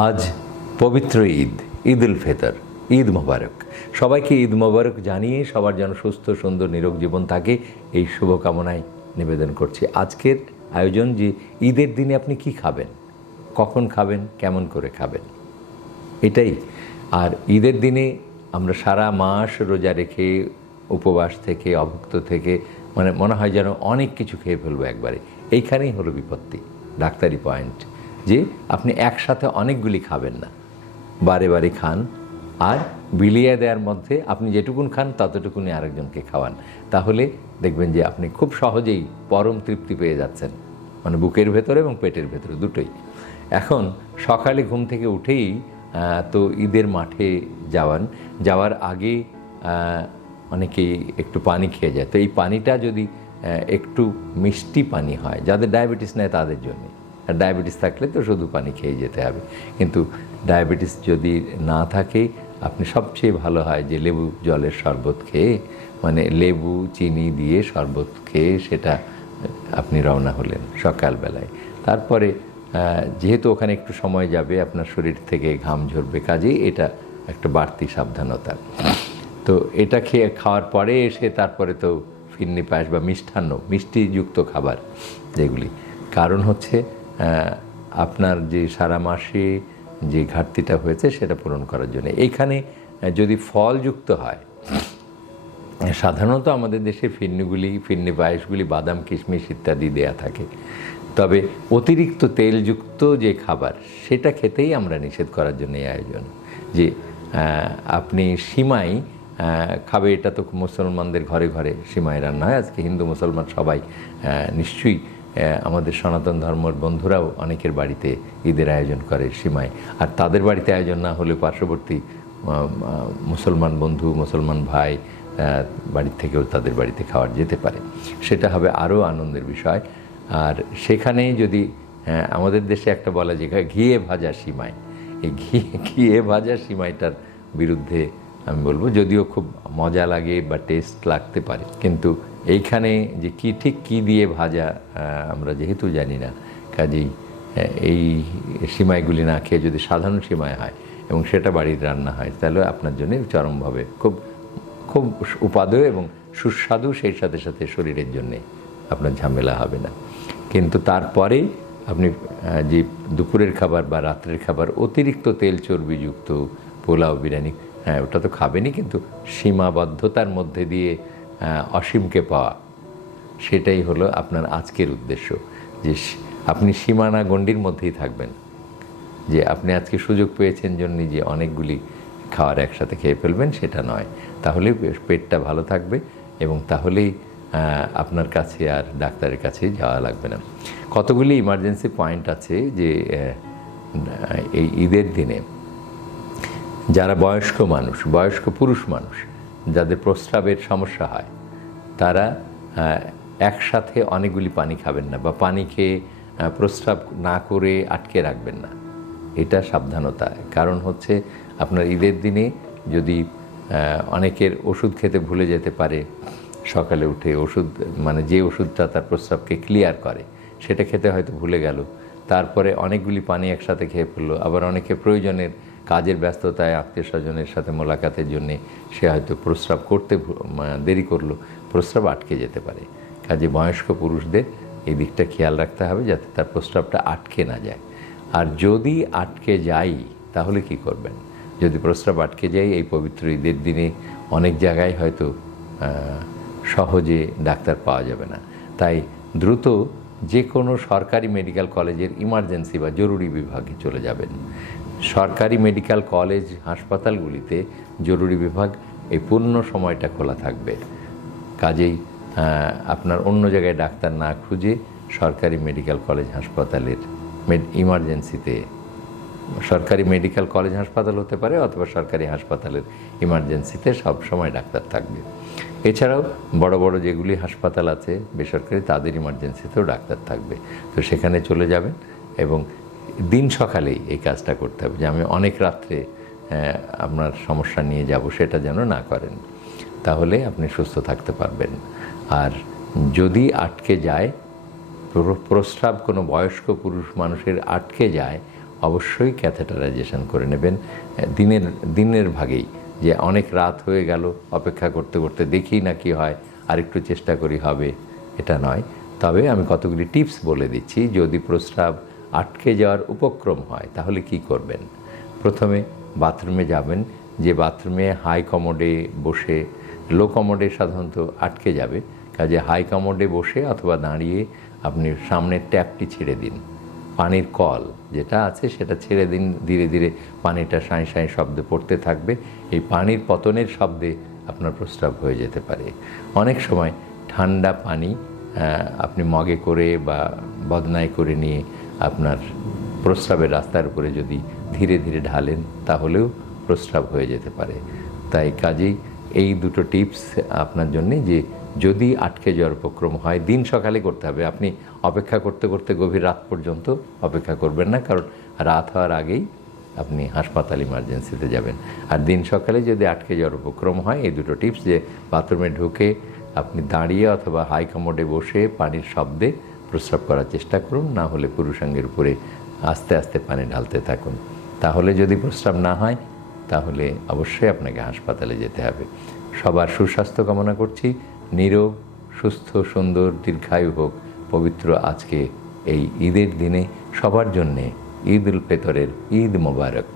আজ পবিত্র ঈদ, ঈদ উল ফিতর, ঈদ মোবারক। সবাইকে ঈদ মোবারক জানিয়ে সবার যেন সুস্থ সুন্দর নিরোগ জীবন থাকে এই শুভকামনায় নিবেদন করছি। আজকের আয়োজন যে ঈদের দিনে আপনি কি খাবেন, কখন খাবেন, কেমন করে খাবেন, এটাই। আর ঈদের দিনে আমরা সারা মাস রোজা রেখে উপবাস থেকে অভুক্ত থেকে মানে মনে হয় যেন অনেক কিছু খেয়ে ফেলবো একবারে। এইখানেই হলো বিপত্তি, ডাক্তারি পয়েন্ট, যে আপনি একসাথে অনেকগুলি খাবেন না, বারে বারে খান। আর বিলিয়ে দেওয়ার মধ্যে আপনি যেটুকুন খান ততটুকুনি আরেকজনকে খাওয়ান, তাহলে দেখবেন যে আপনি খুব সহজেই পরম তৃপ্তি পেয়ে যাচ্ছেন, মানে বুকের ভেতরে এবং পেটের ভেতরে দুটোই। এখন সকালে ঘুম থেকে উঠেই তো ঈদের মাঠে যাওয়ার আগে অনেকেই একটু পানি খেয়ে যায়। তো এই পানিটা যদি একটু মিষ্টি পানি হয়, যাদের ডায়াবেটিস নেয় তাদের জন্যে। আর ডায়াবেটিস থাকলে তো শুধু পানি খেয়ে যেতে হবে, কিন্তু ডায়াবেটিস যদি না থাকে আপনি সবচেয়ে ভালো হয় যে লেবু জলের শরবত খেয়ে, মানে লেবু চিনি দিয়ে শরবত খেয়ে সেটা আপনি রওনা হলেন সকালবেলায়। তারপরে যেহেতু ওখানে একটু সময় যাবে, আপনার শরীর থেকে ঘাম ঝরবে, কাজেই এটা একটা বাড়তি সাবধানতা। তো এটা খাওয়ার পরে এসে তারপরে তো ফিরনি পায়েস বা মিষ্টান্ন, মিষ্টিযুক্ত খাবার যেগুলি, কারণ হচ্ছে আপনার যে সারা মাসে যে ঘাটতিটা হয়েছে সেটা পূরণ করার জন্য। এইখানে যদি ফলযুক্ত হয়, সাধারণত আমাদের দেশে ফিরনি পায়েসগুলি বাদাম কিশমিশ ইত্যাদি দেয়া থাকে, তবে অতিরিক্ত তেলযুক্ত যে খাবার সেটা খেতেই আমরা নিষেধ করার জন্য এই আয়োজন। যে আপনি সিমাই খাবে, এটা তো মুসলমানদের ঘরে ঘরে সিমাই রান্না হয়। আজকে হিন্দু মুসলমান সবাই নিশ্চয়ই, আমাদের সনাতন ধর্মের বন্ধুরাও অনেকের বাড়িতে ঈদের আয়োজন করে সিমাই। আর তাদের বাড়িতে আয়োজন না হলে পার্শ্ববর্তী মুসলমান বন্ধু, মুসলমান ভাই বাড়ির থেকেও তাদের বাড়িতে খাওয়ার যেতে পারে, সেটা হবে আরও আনন্দের বিষয়। আর সেখানে যদি আমাদের দেশে একটা বলা যায় ঘিয়ে ভাজা সিমাই, এই ঘিয়ে ভাজা সিমাইটার বিরুদ্ধে আমি বলবো, যদিও খুব মজা লাগে বা টেস্ট লাগতে পারে, কিন্তু এইখানে যে ঠিক কী দিয়ে ভাজা আমরা যেহেতু জানি না, কাজেই এই সিমাইগুলি না খেয়ে যদি সাধারণ সিমাই হয় এবং সেটা বাড়ির রান্না হয়, তাহলে আপনার জন্য চরমভাবে খুব খুব উপাদেয় এবং সুস্বাদু, সেই সাথে সাথে শরীরের জন্যে আপনার ঝামেলা হবে না। কিন্তু তারপরে আপনি যে দুপুরের খাবার বা রাত্রের খাবার অতিরিক্ত তেল চর্বিযুক্ত পোলাও বিরিয়ানি, হ্যাঁ ওটা তো খাবেনই, কিন্তু সীমাবদ্ধতার মধ্যে দিয়ে অসীমকে পাওয়া, সেটাই হলো আপনার আজকের উদ্দেশ্য। যে আপনি সীমানা গণ্ডির মধ্যেই থাকবেন, যে আপনি আজকে সুযোগ পেয়েছেন জন্য যে অনেকগুলি খাবার একসাথে খেয়ে ফেলবেন, সেটা নয়। তাহলে পেটটা ভালো থাকবে এবং তাহলেই আপনার কাছে আর ডাক্তারের কাছে যাওয়া লাগবে না। কতগুলি ইমার্জেন্সি পয়েন্ট আছে যে এই ঈদের দিনে যারা বয়স্ক পুরুষ মানুষ, যাদের প্রস্রাবের সমস্যা হয়, তারা একসাথে অনেকগুলি পানি খাবেন না, বা পানি খেয়ে প্রস্রাব না করে আটকে রাখবেন না। এটা সাবধানতা। কারণ হচ্ছে আপনার ঈদের দিনে যদি অনেকের ওষুধ খেতে ভুলে যেতে পারে, সকালে উঠে ওষুধ, মানে যে ওষুধটা তার প্রস্রাবকে ক্লিয়ার করে সেটা খেতে হয়তো ভুলে গেল, তারপরে অনেকগুলি পানি একসাথে খেয়ে ফেললো। আবার অনেকে প্রয়োজনের কাজের ব্যস্ততায় আত্মীয় স্বজনের সাথে মোলাকাতের জন্যে সে হয়তো প্রস্রাব করতে দেরি করলো, প্রস্রাব আটকে যেতে পারে। কাজে বয়স্ক পুরুষদের এই দিকটা খেয়াল রাখতে হবে যাতে তার প্রস্রাবটা আটকে না যায়। আর যদি আটকে যাই তাহলে কি করবেন? যদি প্রস্রাব আটকে যায় এই পবিত্র ঈদের দিনে অনেক জায়গায় হয়তো সহজে ডাক্তার পাওয়া যাবে না, তাই দ্রুত যে কোনো সরকারি মেডিকেল কলেজের ইমার্জেন্সি বা জরুরি বিভাগে চলে যাবেন। সরকারি মেডিকেল কলেজ হাসপাতালগুলিতে জরুরি বিভাগ এই পূর্ণ সময়টা খোলা থাকবে। কাজেই আপনার অন্য জায়গায় ডাক্তার না খুঁজে সরকারি মেডিকেল কলেজ হাসপাতালের ইমার্জেন্সিতে, সরকারি মেডিকেল কলেজ হাসপাতাল হতে পারে অথবা সরকারি হাসপাতালের ইমার্জেন্সিতে সব সময় ডাক্তার থাকবে। এছাড়াও বড় বড় যেগুলি হাসপাতাল আছে বেসরকারি, তাদের ইমার্জেন্সিতেও ডাক্তার থাকবে। তো সেখানে চলে যাবেন এবং দিন সকালেই এই কাজটা করতে হবে, যে আমি অনেক রাত্রে আপনার সমস্যা নিয়ে যাব, সেটা যেন না করেন, তাহলে আপনি সুস্থ থাকতে পারবেন। আর যদি আটকে যায় প্রস্রাব, কোনো বয়স্ক পুরুষ মানুষের আটকে যায়, অবশ্যই ক্যাথেটারাইজেশন করে নেবেন দিনের ভাগেই, যে অনেক রাত হয়ে গেল অপেক্ষা করতে করতে দেখি না কি হয়, আরেকটু চেষ্টা করি হবে, এটা নয়। তবে আমি কতগুলি টিপস বলে দিচ্ছি। যদি প্রস্রাব আটকে যাওয়ার উপক্রম হয় তাহলে কি করবেন। প্রথমে বাথরুমে যাবেন, যে বাথরুমে হাই কমোডে বসে, লো কমোডে সাধারণত আটকে যাবে, কাজে হাই কমোডে বসে অথবা দাঁড়িয়ে আপনি সামনের ট্যাপটি ছেড়ে দিন, পানির কল যেটা আছে সেটা ছেড়ে দিন, ধীরে ধীরে পানিটা সাঁই সাঁই শব্দে পড়তে থাকবে। এই পানির পতনের শব্দে আপনার প্রস্রাব হয়ে যেতে পারে। অনেক সময় ঠান্ডা পানি আপনি মগে করে বা বদনায় করে নিয়ে আপনার প্রস্রাবের রাস্তার উপরে যদি ধীরে ধীরে ঢালেন তাহলেও প্রস্রাব হয়ে যেতে পারে। তাই কাজেই এই দুটো টিপস আপনার জন্যে, যে যদি আটকে যাওয়ার উপক্রম হয় দিন সকালে করতে হবে। আপনি অপেক্ষা করতে করতে গভীর রাত পর্যন্ত অপেক্ষা করবেন না, কারণ রাত হওয়ার আগেই আপনি হাসপাতাল ইমার্জেন্সিতে যাবেন। আর দিন সকালে যদি আটকে যাওয়ার উপক্রম হয়, এই দুটো টিপস, যে বাথরুমে ঢুকে আপনি দাঁড়িয়ে অথবা হাই কমোডে বসে পানির শব্দে প্রস্রাব করার চেষ্টা করুন, না হলে পুরুষাঙ্গের উপরে আস্তে আস্তে পানি ঢালতে থাকুন। তাহলে যদি প্রস্রাব না হয় তাহলে অবশ্যই আপনাকে হাসপাতালে যেতে হবে। সবার সুস্বাস্থ্য কামনা করছি। নীরোগ, সুস্থ, সুন্দর, দীর্ঘায়ু হোক পবিত্র আজকে এই ঈদের দিনে সবার জন্যে। ঈদ উল ফিতরের ঈদ মোবারক।